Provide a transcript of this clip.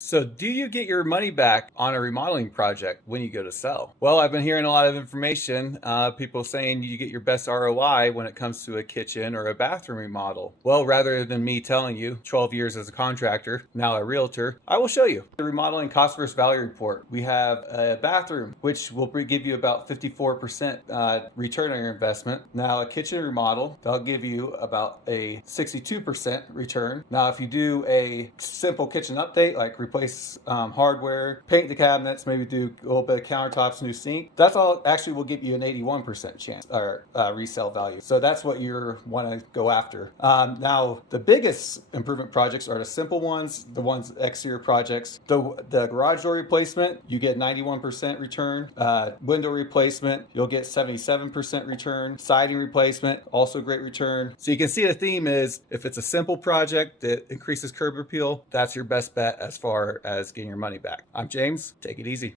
So, do you get your money back on a remodeling project when you go to sell? Well, I've been hearing a lot of information, people saying you get your best ROI when it comes to a kitchen or a bathroom remodel. Well, rather than me telling you 12 years as a contractor, now a realtor, I will show you the remodeling cost versus value report. We have a bathroom, which will give you about 54% return on your investment. Now, a kitchen remodel, they'll give you about a 62% return. Now, if you do a simple kitchen update, like replace hardware, paint the cabinets, maybe do a little bit of countertops, new sink. That's all actually will give you an 81% chance or resale value. So that's what you want to go after. Now, the biggest improvement projects are the simple ones, the ones exterior projects. The garage door replacement, you get 91% return. Window replacement, you'll get 77% return. Siding replacement, also great return. So you can see the theme is if it's a simple project that increases curb appeal, that's your best bet as far as getting your money back. I'm James. Take it easy.